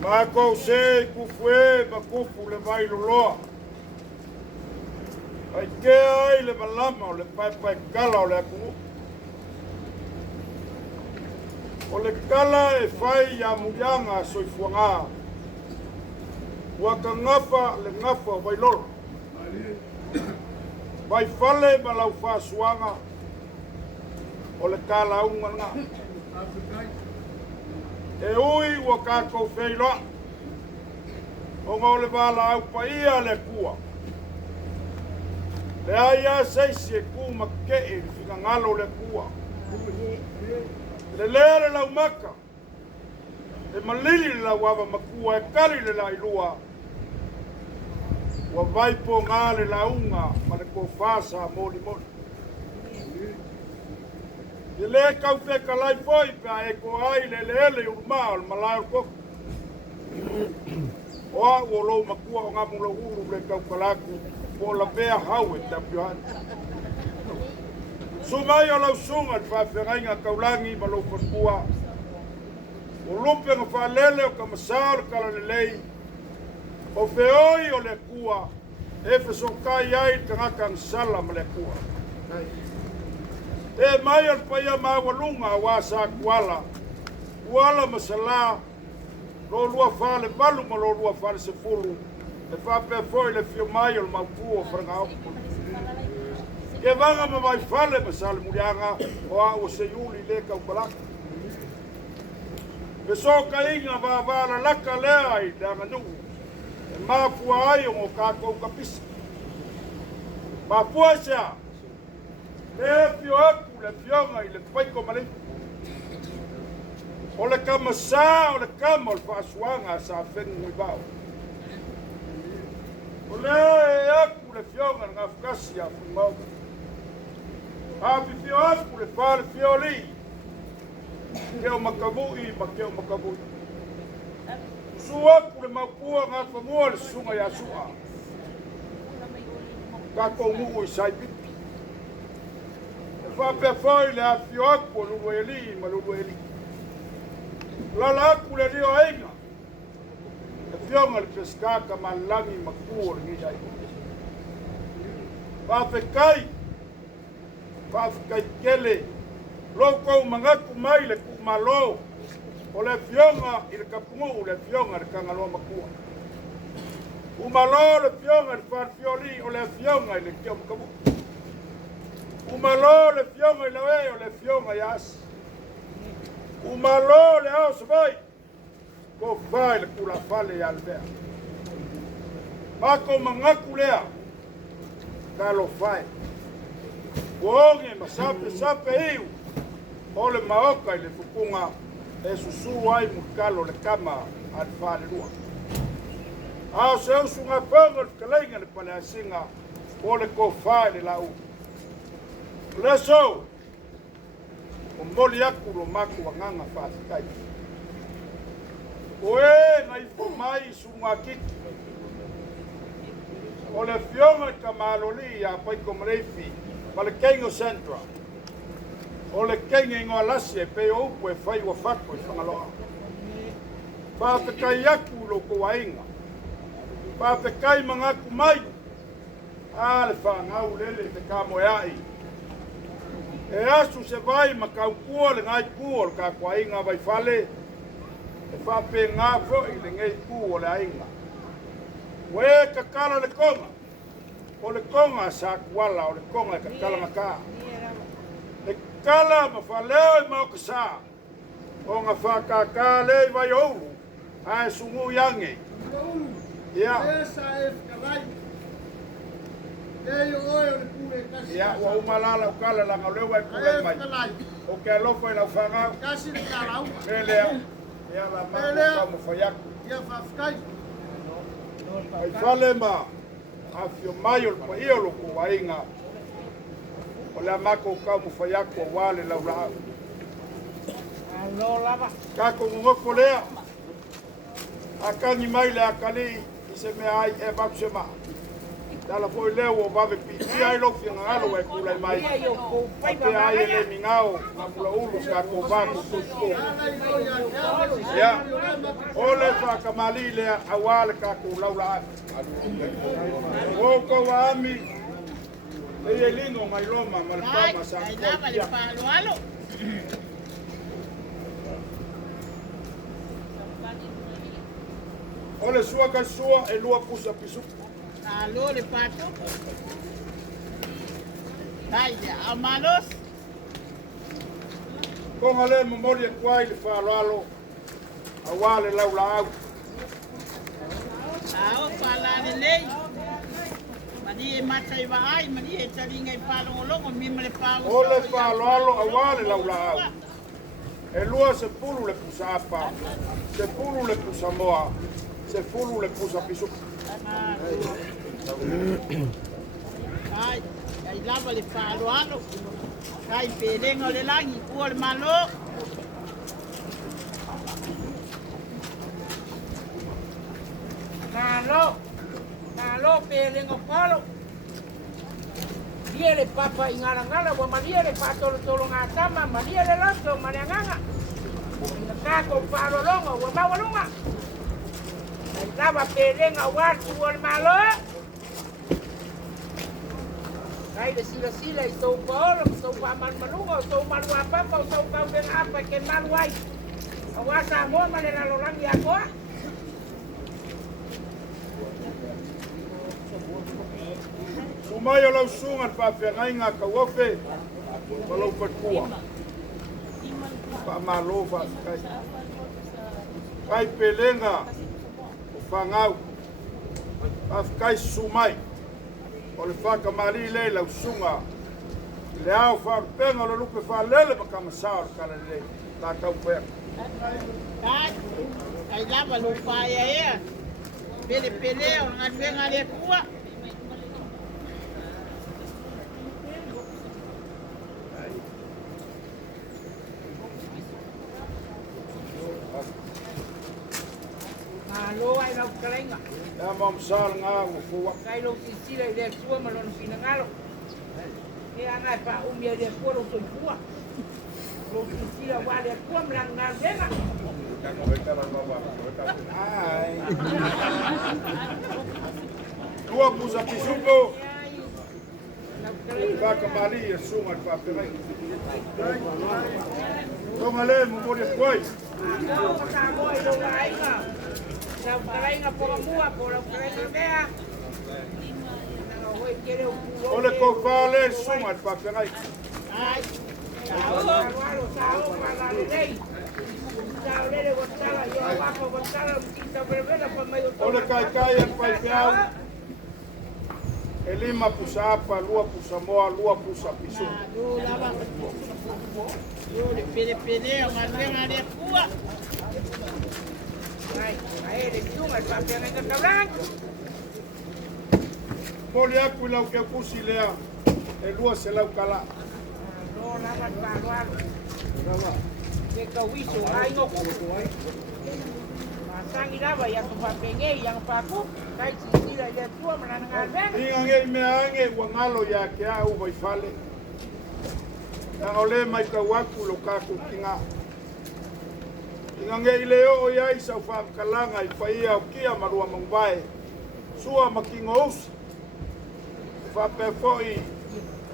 Mako se kufue makufu le vai loa. Ai ke ai le malama o le pai kala o le aku. O le kala e fai ya muyanga soifuanga. Waka ngafa le ngafa vai lolo. Vai fale malau fasuanga. O le kala unga nga. E ui waka kou feila. O ngau le wala au pa ia le kua. Le aia seisi e ku make e whika ngalo le kua. Le lea le lau maka. E malili le lau awa makua e kari le la ilua. Wa vaipo ngā le launga ma le kou whasa moli moli. Ye le kau wheka lai foi pia e ko ai le ele uruma o le malao koku. Oa o lou makua o ngā mula uru le kau kalaku o la vea hau e tapio hana. Sumai o lau sunga le whawhengainga kaulangi ma lou pakua. O lupe ngā whalele o kamasao le kala le lei. O feoi o le kua e whasokai ai tangaka ang sala ma le kua. E mai al paia mawalunga wa sa kuala. Kuala masala. Lo lua fale balu ma lo lua fale se fulu. E whape foi le fio mai o maupu o whranga opu. Ke vanga ma mai fale masale murianga o a o se yuli le kaukalaka. Pe so ka inga va vala laka lea ai danga nungu. E mapua ai o kako kapisa. Mapua sea. Le fio aku, le fionga i le paiko male. O le kamasa, o le kama, o le whaasuanga sa whengu i bao. O le aku, le fionga ngā whakasi a whumau. Hapi fio aku, le whale fio li. Keo makavui, ma keo makavui. Su aku le maupua ngā whamua le sunga i asua. Kako ngu i saipiti. Whapea whai le awhio aku o lulu e li ma lulu e li. Lala aku le rio ainga. E whionga le peskaka ma langi ma kuo le ngi ai. Whawhekai. Whawhekai kele. Loko mangaku mai le ku malo. O le whionga i le kapungu le whionga le kangaloa ma kua. Umalo le whionga le whawhioli o le whionga i le keo makamu. Umalo le fionga i lawe o le fionga i asi. Umalo le au savai. Ko vai le kula fale i alvea. Mako mangaku lea. Kalo fai. Kuonge masape sape iu. O le maoka i le fukunga. E susu ai mukalo le kama al fale lua. Au se usunga pongo le kalainga le pale asinga. O le ko fai le lau. Leso, o moli aku lo maku wanganga whaafikai. Oe, ngai whamai sunga kiki. O le whionga ka maloli a paiko mareifi, ma le Kengo Central. O le Kengo ingoa lasi e peo upu e whai wa whako i whangaloa. Whaafikai aku lo kowainga. Whaafikai mangaku mai. A le whangau lele te kamo ai. E asu se vai ma kau kua le ngai kua le kakua inga vai fale. E whape ngā fwoi le ngai kua le ainga. We kakala le konga. O le konga sa kuala o le konga e kakala ngaka. Le kala ma whaleo i mau kasa. O ngā whakaka le vai ouru. Ai sungu yange. Ia. Ia, wa umalala ukala la ngalewa i kule mai. O ke alofo i la whangau. Kasi ni kalau. Melea. Ia la maku kamu whayaku. Ia whafkai. Ai whale ma. Awhio mai o pa ia loko wa inga. O le mako kamu whayaku o wale lau rau. Alo lava. Kako ngoko lea. Akangi mai le akali. I se mea ai e vaku se maa. Tala foi leo o vave piti ai lo fia ngalo e kula mai. Pe ai ele mingao ma kula ulu ska ko va ko ko. Ya. Ole fa kamali le awal ka ko laula. O ko wa ami. E lingo mai Roma mal pa ma sa. Ai lava le palo alo. Ole sua ka sua e lua pusa pisu. Alo le pato. Ai ya amalos. Con ale memori e kwai le fa alo. Awale laula au. Ao pala le lei. Mani e matai wa ai mani e taringa i palo longo mi me palo. Ole fa alo awale laula au. E lua se pulu le pusa apa. Se pulu le pusa moa. Se pulu le pusa pisu. Ai, ai lava le palo alo. Ai pelengo le langi o le malo. Malo pelengo palo. Dia le papa ingala wa malia le patolo tolo ngatama malia le loto manianganga. Kako palo longo wa mawalunga. Lava pelenga watu o le malo. Ai le sila i tau paolo, tau paman malunga, tau malua papa, tau kau den apa ke maluai. Awasa mo mane la lolangi ako. Sumai o lau sunga pa whengai ngā kawafe. Walau patua. Pa malo fa kai. Kai pelenga o whangau. Pa kai sumai. O le whakamari le lau sunga. Le au whapenga lo lupe whalele pa kamasao kala le. La kau whea. Ai lava lo paia e. Pele o ngatwenga le kua. Malo ai na kalenga. Ya mam sal ngā ngufua. Kai lo sila i le tua malon pinangalo. E ana pa umia le tua lo soifua. Lo sila wa le tua mlang na venga. Ai. Tua pusa pisupo. Whakamari e sunga pa whengai. Tonga le mumori e koi. No ka mo i lo ai nga. Na kalenga por mua por kalenga mea. Ole ko whale sunga pa whengai. Ai. Ole kai e pai peau. E lima pusa apa, lua pusa moa, lua pusa pisu. Yo le pele o ngatwenga le kua. Moli aku lau ke kusi lea. E lua se lau kala. No, lava parualo. Ke kawiso, ai no kuku. Masangi lava yang kupapenge, yang paku. Kai sisila ya tua manangan. Inga nge mea ange wangalo ya ke au vai fale. Yang ole mai ka waku lo kaku kinga. Inga nge ileo o ya isa ufa kalanga i whaia o kia marua mangwae. Sua makingo usi. Fa pe foi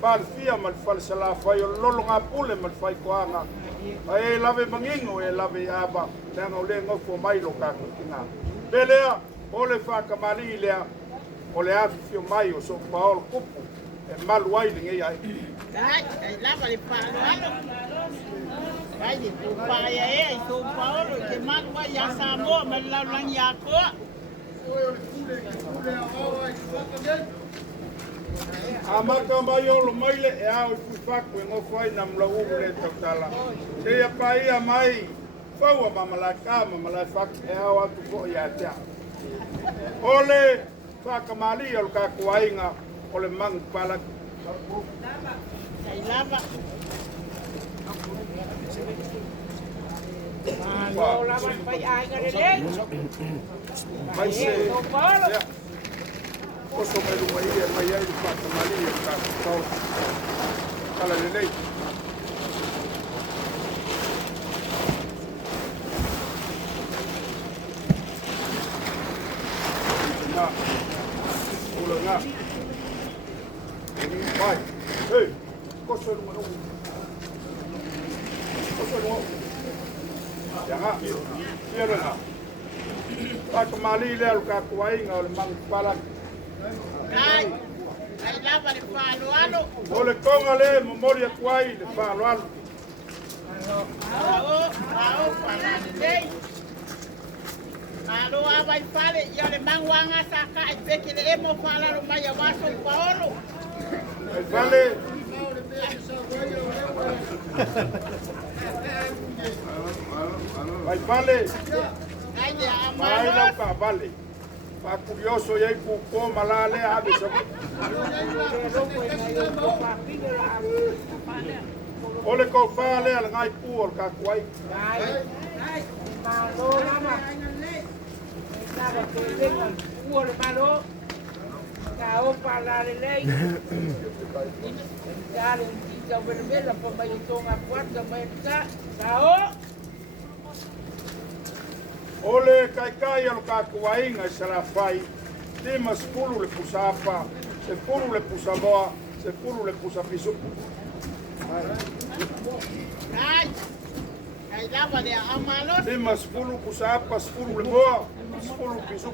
pal fia mal fal sala fai o lolo nga pule mal fai koanga. Ai lave mangingo e lave aba. Tanga ole ngofo mai lo kaku kinga. Pelea ole fa kamali lea. Ole afi fio mai o so paol kupu. E malu ai lingi ai. Ai lava le palo alo. Ai le tu paia e tu paolo ke malua ya samo me la langi ako. Amaka mai o lo maile e au fu faku e ngofo ai na mla ugu le tautala. Te ia pai a mai. Fau a mamalaka faku e au atu ko ia tea. Ole whakamali o ka kuainga o le mangu pala. Ai lava. Malo lava pai ai ngare le. Mai se. Oso mai lunga ia mai ai le whakamali e ka tau. Kala le nei. Nga. Ula nga. Vai. Hei. Koso lunga lunga. Koso lunga. Nga. Ia nga. Whakamali le alu ka kuainga o le mangpala. Ai, ai lava le whāloalo. O le konga le momori aku ai le whāloalo. Ao, whanane nei. Alo awai whare, ia le manguanga sa ka e peke le emo whalaro mai a waso paolo. Ai whale. Ai whale. Ai le Ai amalo. lau ka wale. Pa curioso iai ku ko malale ave sa. Ole ko whale ala ngai ku o ka kuai. Malo lama. Lava ke lenga kuole malo. Ka opa la le lei. Dale tita vermelha pa mai tonga quarta mai ka. Ka o. Ole kai kai ala ka kuai ngai sala fai. Lima sepuluh le pusapa, 10 le pusamoa, 10 le pusapisu. Ai, ai lava le amalo. Lima 10 pusapa, 10 le moa, 10 pisu.